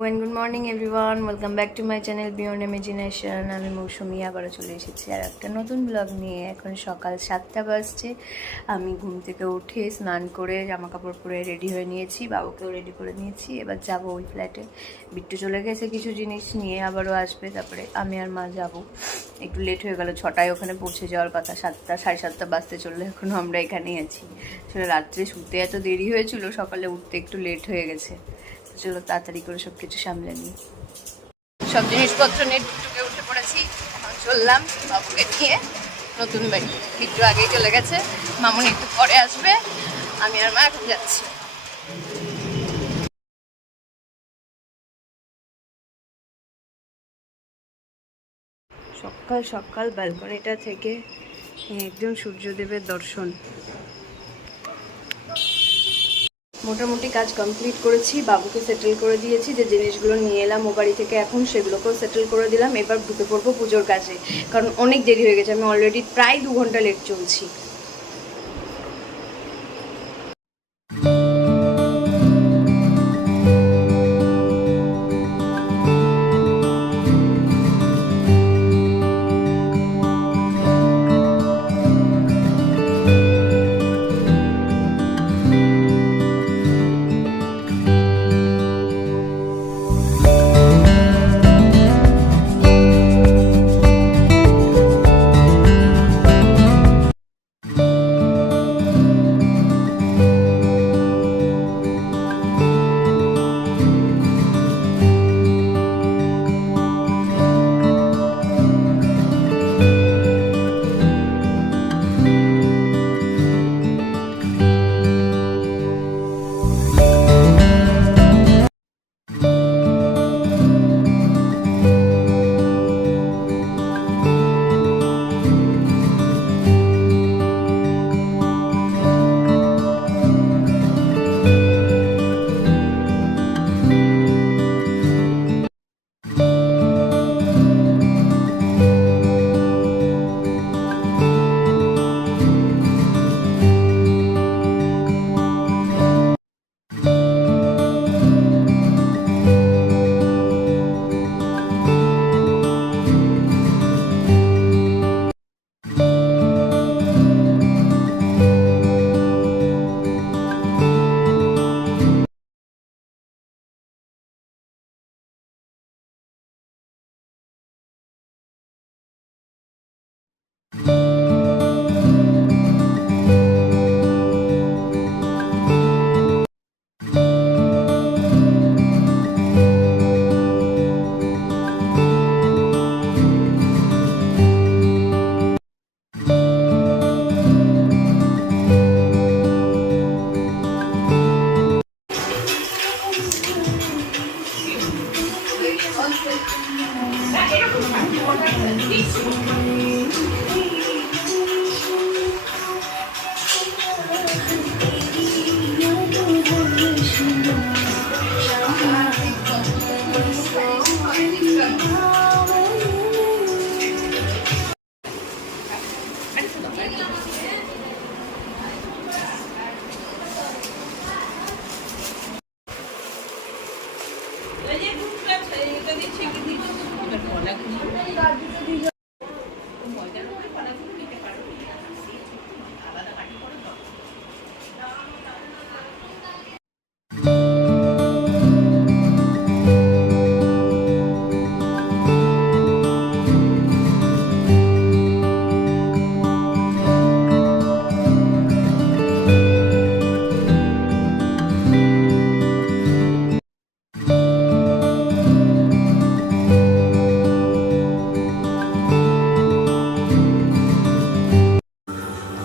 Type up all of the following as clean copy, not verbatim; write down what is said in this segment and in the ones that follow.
Good morning everyone, welcome back to my channel beyond imagination. আমি মৌসুমি আবারও চলে এসেছি আর একটা নতুন ব্লগ নিয়ে। এখন সকাল 7টা বাজছে। আমি ঘুম থেকে উঠে স্নান করে জামা কাপড় পরে রেডি হয়ে নিয়েছি, বাবুকেও রেডি করে নিয়েছি। এবার যাব ওই ফ্ল্যাটে। বিট্টু চলে গেছে কিছু জিনিস নিয়ে, আবারও আসবে, তারপরে আমি আর মা যাব। একটু লেট হয়ে গেল, 6টায় ওখানে পৌঁছে যাওয়ার কথা, 7টা 7:30 বাজতে চললো, এখনও আমরা এখানেই আছি। আসলে রাত্রে শুতে এত দেরি হয়েছিল, সকালে উঠতে একটু লেট হয়ে গেছে। চলো তাড়াতাড়ি করে সব কিছু সামলে নিই। সব জিনিসপত্র নিয়ে টুকটুকে উঠে পড়েছি। এখন চললাম বাবুকে নিয়ে নতুন বাড়ি। বিট্টু আগেই চলে গেছে, মামুনি একটু পরে আসবে, আমি আর মা এখন যাচ্ছি। সকাল সকাল ব্যালকনিটা থেকে একদম সূর্যদেবের দর্শন। মোটামুটি কাজ কমপ্লিট করেছি, বাবুকে সেটেল করে দিয়েছি। যে জিনিসগুলো নিয়ে এলাম ও বাড়ি থেকে এখন সেগুলোকেও সেটেল করে দিলাম। এবার ঢুকে পড়বো পুজোর কাজে, কারণ অনেক দেরি হয়ে গেছে। আমি অলরেডি প্রায় 2 ঘন্টা লেট চলছি।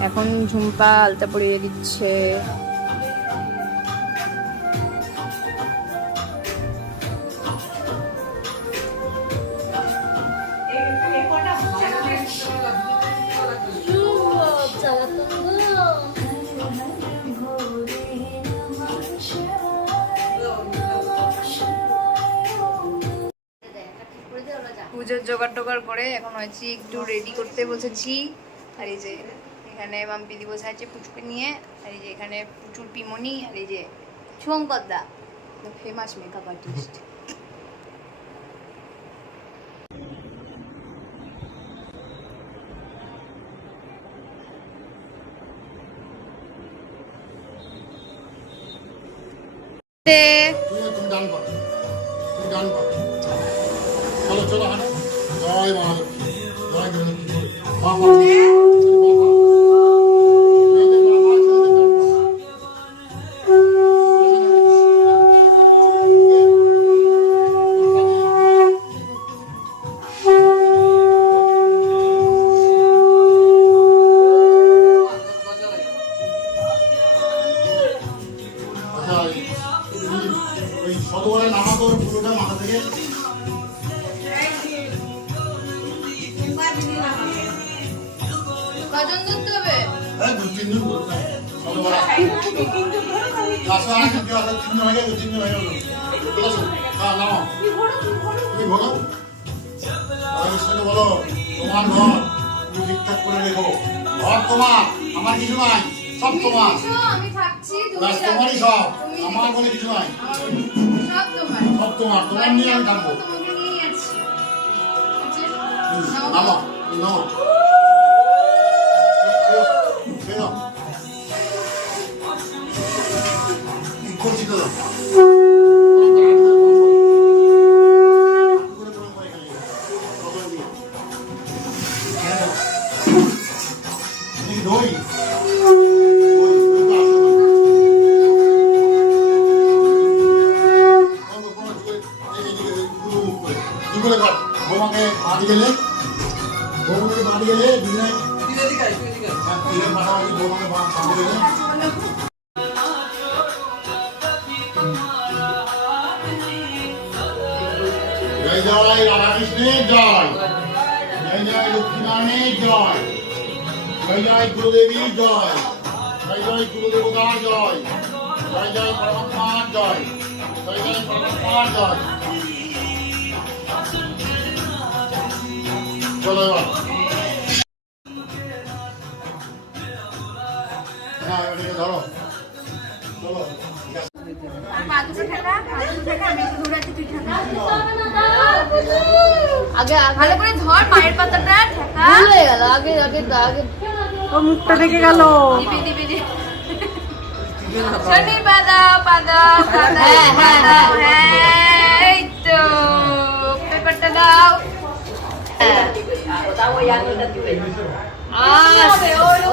এখন ঝুম্পা আলতা পরিয়ে দিচ্ছে। পুজোর জোগাড় টোগাড় করে এখন হয়েছি একটু রেডি করতে বসেছি। আর এই যে এখানে মাম্পিদি বসে আছে পুচকে নিয়ে, আর এই যে এখানে প্রচুর পিমনি, আর এই যে শুভঙ্কর দা, ফেমাস মেকআপ আর্টিস্ট। ডান কর, তুই ডান কর। চলো চলো হাঁটো। জয় মহালক্ষ্মী, জয় গৃহলক্ষ্মী। মা মা ওই শতবারে নামা তোর পুরোটা মাথা থেকে। কজন ধরতে হবে? দু তিন দিন শতবারে গাছ আনা কিন্তু আছে, তিন দিন হয়ে গেল, তিন দিন হয়ে গেল। ঠিক আছে, হ্যাঁ নামো। তুমি বলো, কৃষ্ণকে বলো তোমার ঘর তুমি ঠিকঠাক করে রেখো। ঘর তোমার, আমার কিছু নাই, সব তোমার। আমি থাকছি, ব্যাস তোমারই সব, আমার বলে কিছু নাই। সব তোমার। সব তোমার, তোমার নিয়ে আমি থাকবো। তোমাকে নিয়ে আছি। নামো, নামো। কি করছি দাদা? দই বৌমাকে বাড়ি গেলে বিনয় পাশাপাশি বৌমাকে বাড়ি গেলে জয় জয় রাধাকৃষ্ণের জয়, জয় জয় লক্ষ্মীনারায়ণের জয়, জয় জয় গুরুদেবীর জয়, জয় জয় গুরুদেবতার জয়, জয় জয় পরমাত্মার জয়, জয় জয় পরমাত্মার জয়। চলো এবার হ্যাঁ এটাকে ধরো, চলো আগে ভালো করে ধর মায়ের পাতাটা ঠেকা হয়ে গেল। আগে আগে আগে ও মুখটা দেখে গেল। দিবি দিবি দিবি শনি পাদা পাদা পাদা। হ্যাঁ হ্যাঁ হ্যাঁ এই তো পেপারটা দাও।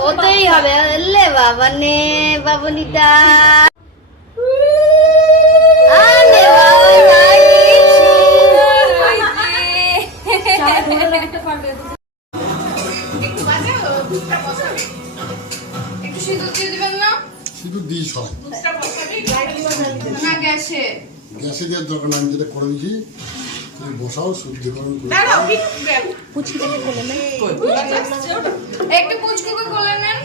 ওতেই হবে লে বাবা নে বাবনিটা। আরে বাবা একটু সিঁদুর দিয়ে দিবেন না? সিঁদুর দিই সব না গ্যাসে? গ্যাসে দেওয়ার দরকার নাই, আমি যেটা করে দিয়েছি তুমি বসাও, শুদ্ধিকরণ করে একটু পুচকুকে কোলে নেন।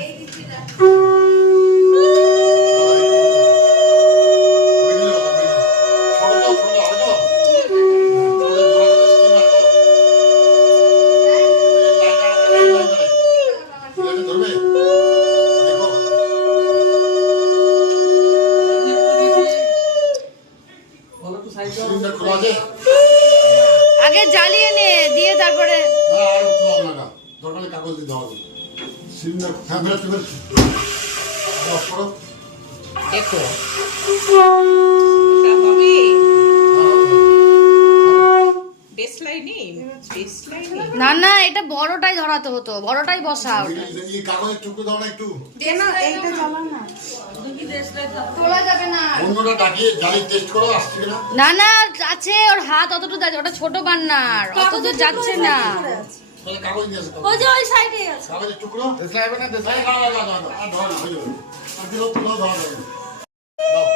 আগে জ্বালিয়ে নে দিয়ে তারপরে দরকারে কাগজ দিতে হবে। সিলিন্ডার হ্যাঁ বেরোচ্ছে বেরোচ্ছে অফ করো। দেখো না না এটা বড়টাই ধরাতে হতো, বড়টাই বসাও। এই কাগজের টুকরো দাও না একটু, তোলা যাবে না। অন্যটা ডাকিয়ে জ্বালিয়ে টেস্ট করো আসছে কিনা। না না আছে, ওর হাত অতটুকু যাচ্ছে, ওটা ছোট বান্নার অত দূর যাচ্ছে না। তাহলে কাগজ নিয়ে আসো, ওই যে ওই সাইডে আছে কাগজের টুকরো দেখাবে না, দেখাই দাও দাও দাও আর ধরো হয়ে যাবে, আর দিলো তুলো দাও দাও দাও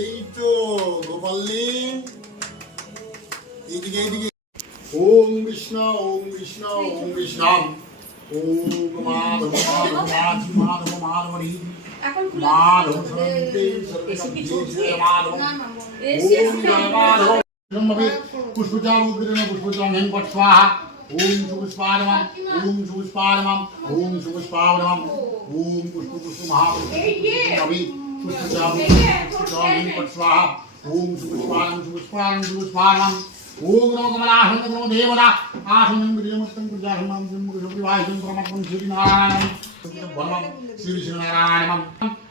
এই তো গোপালিন এইদিকে এইদিকে। ওম কৃষ্ণ ওম কৃষ্ণ ওম কৃষ্ণ ওম মাধব মাধব মাধব মাধবরী মাধব সরন্তে সর্বে মাধব ওম জয় মাধব ব্রহ্মবে পুষ্পচামুগ্রেণ পুষ্পচামেন পট স্বাহা ওম সুপুষ্পারমম ওম সুপুষ্পারমম ওম সুপুষ্পারমম ওম পুষ্প পুষ্প মহাপুষ্পে পুষ্পচামুগ্রেণ পট স্বাহা ওম সুপুষ্পারমম ओम नमो कमलाहं नमो देवता आसनं विजयमुक्तं कुजाहं जम्मुकशोभिवाहितं परमं श्री नारायणं भगवान श्री विष्णुनारायणं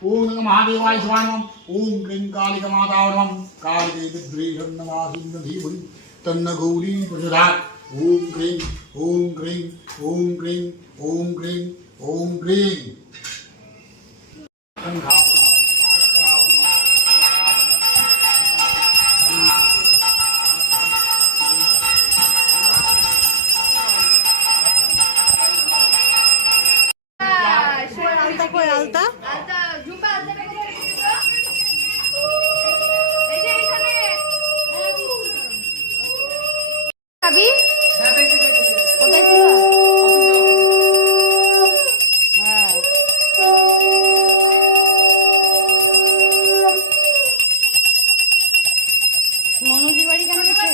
ओम नमः महादेवाय स्वाहा नमः ओम क्लीं कालिका माताय नमः कालिके विद्रेहं नमासिं धीमहि तन्न गौरी प्रचोदयात् ओम क्लीं ओम क्लीं ओम क्लीं ओम क्लीं ओम क्लीं আলতা কই আলতা? কোথায় ছিল? হ্যাঁ মনোজির বাড়ি কেন গেছে?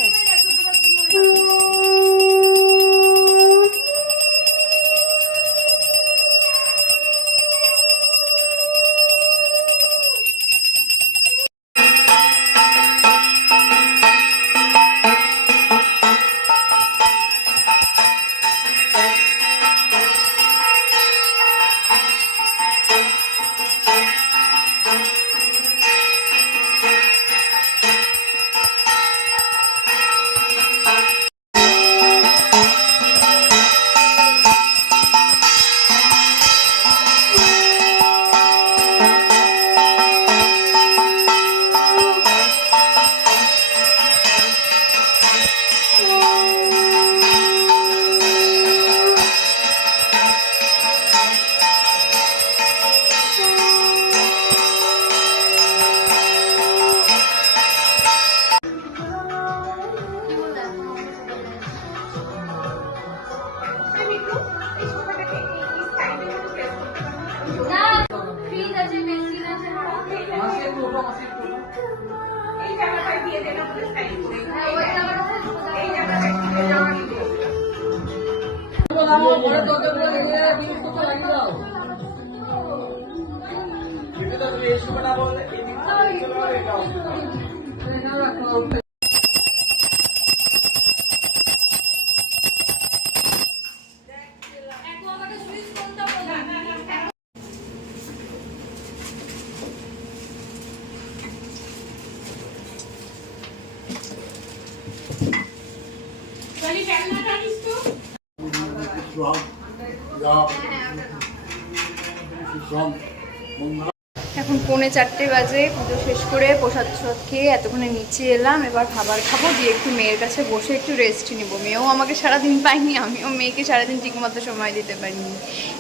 এখন 3:45 বাজে। পুজো শেষ করে প্রসাদ টসাদ খেয়ে এতক্ষণে নিচে এলাম। এবার খাবার খাবো, দিয়ে একটু মেয়ের কাছে বসে একটু রেস্ট নিব। মেয়েও আমাকে সারাদিন পাইনি, আমিও মেয়েকে সারাদিন ঠিকমতো সময় দিতে পারিনি।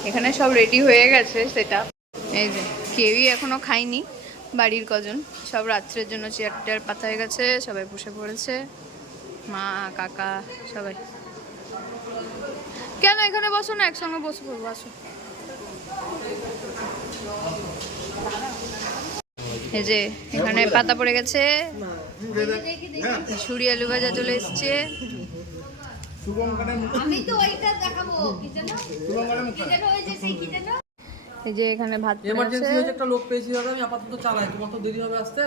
এখানে সব রেডি হয়ে গেছে সেটা। এই যে কেউই এখনো খায়নি, বাড়ির কজন সব রাত্রের জন্য চেয়ার টেয়ার পাতা হয়ে গেছে, সবাই বসে পড়েছে, মা কাকা সবাই। কেন এখানে বসো না, একসঙ্গে বসে পড়বো, আসো। এই যে এখানে পাতা পড়ে গেছে, ছুরি আলু ভাজা চলে এসছে। এই যে এখানে ভাত এমার্জেন্সি হয়েছে, একটা লোক পেয়েছি দাদা, আমি আপাতত চালাই, তোমার তো দেরি হবে আসতে।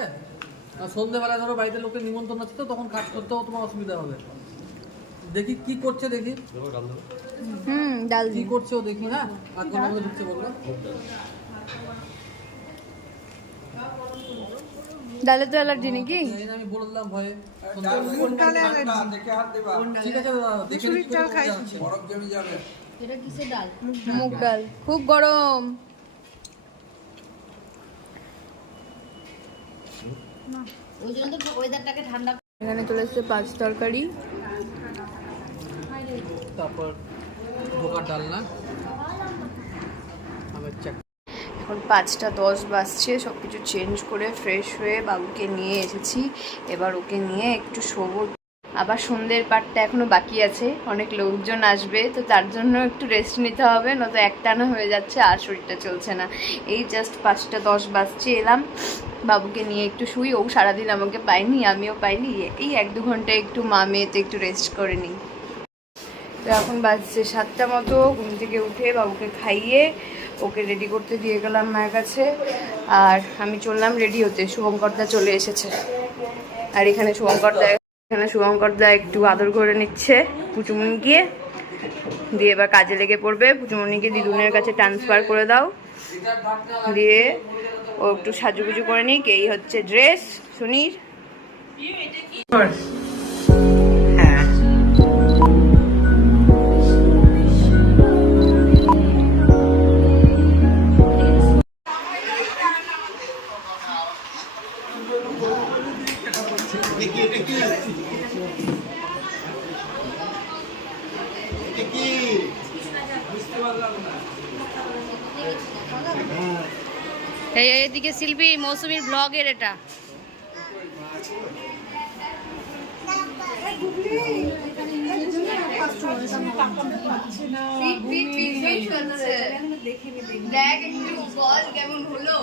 আর সন্ধ্যেবেলায় ধরো বাড়িতে লোকের নিমন্ত্রণ আছে, তো তখন কাজ করতেও তোমার অসুবিধা হবে। দেখি কি করছে, দেখি ডাল কি করছে ও, দেখি। হ্যাঁ, আর কোনো মধ্যে ঢুকছে বলবে। ডালে তো অ্যালার্জি নাকি? আমি বললাম ভয়ে। ঠিক আছে দাদা, দেখে মুগ ডাল খুব গরম। এখানে চলে এসছে 5 তরকারি, তারপর ঢোকার ডালনা। এখন 5:10 বাজছে। সব কিছু চেঞ্জ করে ফ্রেশ হয়ে বাবুকে নিয়ে এসেছি। এবার ওকে নিয়ে একটু শোবো। আবার সন্ধ্যের পাটটা এখনো বাকি আছে, অনেক লোকজন আসবে, তো তার জন্য একটু রেস্ট নিতে হবে, নয়তো একটানা হয়ে যাচ্ছে আর শরীরটা চলছে না। এই জাস্ট 5:10 বাজছে, এলাম বাবুকে নিয়ে একটু শুই। ও সারাদিন আমাকে পাইনি, আমিও পাইনি, এই 1-2 ঘন্টা একটু মা মেয়েতে একটু রেস্ট করে নিই। তো এখন বাজছে 7টা মতো, ঘুম থেকে উঠে বাবুকে খাইয়ে ওকে রেডি করতে দিয়ে গেলাম মায়ের কাছে, আর আমি চললাম রেডি হতে। শুভঙ্করদা চলে এসেছে, আর এখানে শুভঙ্করদা একটু আদর করে নিচ্ছে পুচুমনিকে, দিয়ে এবার কাজে লেগে পড়বে। পুচুমনিকে দিদুনের কাছে ট্রান্সফার করে দাও, দিয়ে ও একটু সাজুগুজু করে নিক। এই হচ্ছে ড্রেস সুনির। হ্যাঁ, এদিকে শিল্পী মৌসুমীর ব্লগের এটা দেখ একটু বল কেমন হলো,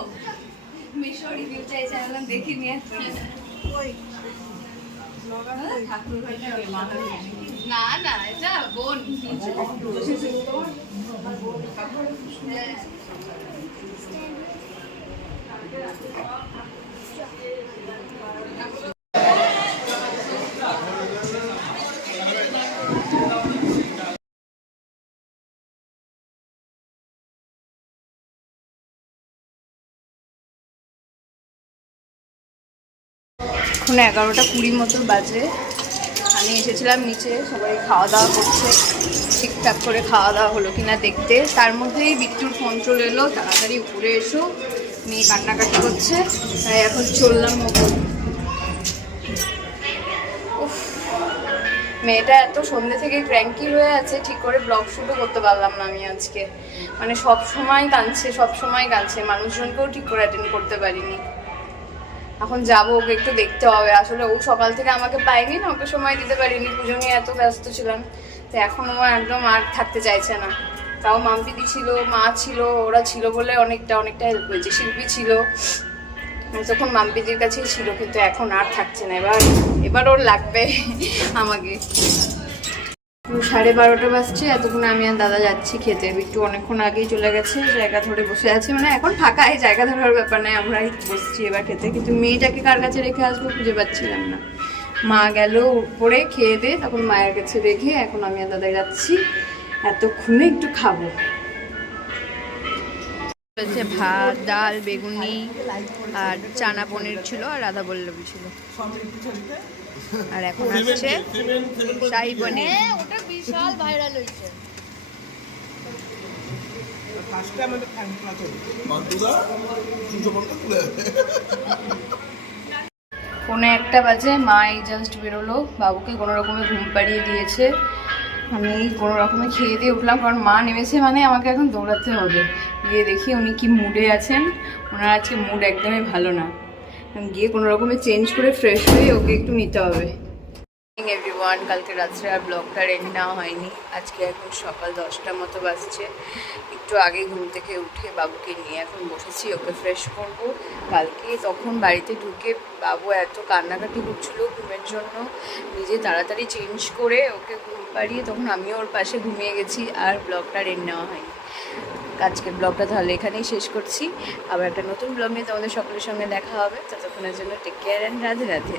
মিশো রিভিউ চাইছে, দেখি নিয়ে না না এটা বোন। এখন 11:20 মতো বাজে। আমি এসেছিলাম নিচে, সবাই খাওয়া দাওয়া করছে, ঠিকঠাক করে খাওয়া দাওয়া হলো কিনা দেখতে। তার মধ্যেই বিট্টুর ফোন চলে এলো, তাড়াতাড়ি উপরে এসো, মেয়ে কান্নাকাটি করছে, তাই এখন চললাম ওপর। মেয়েটা এত সন্ধ্যে থেকে ক্র্যাঙ্কি হয়ে আছে, ঠিক করে ব্লগ শুটও করতে পারলাম না আমি আজকে। মানে সব সময় কাঁদছে, মানুষজনকেও ঠিক করে অ্যাটেন্ড করতে পারিনি। এখন যাবো, ওকে একটু দেখতে হবে। আসলে ও সকাল থেকে আমাকে পাইনি না, ওকে সময় দিতে পারিনি, পুজো নিয়ে এত ব্যস্ত ছিলাম। তো এখন ও একদম আর থাকতে চাইছে না। তাও মাম্পিদি ছিল, মা ছিল, ওরা ছিল বলে অনেকটা হেল্প হয়েছে। শিল্পী ছিল, তখন মাম্পিদির কাছেই ছিল, কিন্তু এখন আর থাকছে না। এবার ওর লাগবে আমাকে। 12:30 বাজছে, এতক্ষণ আমি আর দাদা যাচ্ছি খেতে। বিট্টু অনেকক্ষণ আগেই চলে গেছে, জায়গা ধরে বসে আছে। মানে এখন ফাঁকা, এই জায়গা ধরার ব্যাপার নাই, আমরাই বসছি এবার খেতে। কিন্তু মেয়েটাকে কার কাছে রেখে আসবো খুঁজে পাচ্ছিলাম না। মা গেল উপরে খেয়ে দিয়ে, তখন মায়ের কাছে রেখে এখন আমি আর দাদা যাচ্ছি, এতক্ষণে একটু খাবো। ভাত, ডাল, বেগুনি আর চানা পনির ছিল, আর রাধা বল্লভী ছিল। আর এখন আসছে শাহী পনির। ওটা বিশাল ভাইরাল হয়েছে। পৌনে 1টা বাজে, মা এই জাস্ট বেরোলো, বাবুকে কোনো রকমে ঘুম পাড়িয়ে দিয়েছে। আমি কোনো রকমে খেয়ে দিয়ে উঠলাম, কারণ মা নেমেছে মানে আমাকে এখন দৌড়াতে হবে। গিয়ে দেখি উনি কি মুডে আছেন। ওনার আজকে মুড একদমই ভালো না। গিয়ে কোনো রকমে চেঞ্জ করে ফ্রেশ হয়ে ওকে একটু নিতে হবে। এভরিওয়ান, কালকে রাত্রে আর ব্লগটা রেডি নেওয়া হয়নি। আজকে এখন সকাল 10টা মতো বাজছে। একটু আগে ঘুম থেকে উঠে বাবুকে নিয়ে এখন বসেছি, ওকে ফ্রেশ করব। কালকে তখন বাড়িতে ঢুকে বাবু এত কান্নাকাটি করছিল ঘুমের জন্য, নিজে তাড়াতাড়ি চেঞ্জ করে ওকে ঘুম পাড়িয়ে তখন আমিও ওর পাশে ঘুমিয়ে গেছি, আর ব্লগটা রেডি নেওয়া হয়নি। আজকের ব্লগটা তাহলে এখানেই শেষ করছি। আবার একটা নতুন ব্লগ নিয়ে তোমাদের সকলের সঙ্গে দেখা হবে। ততক্ষণের জন্য take care and Radhe Radhe.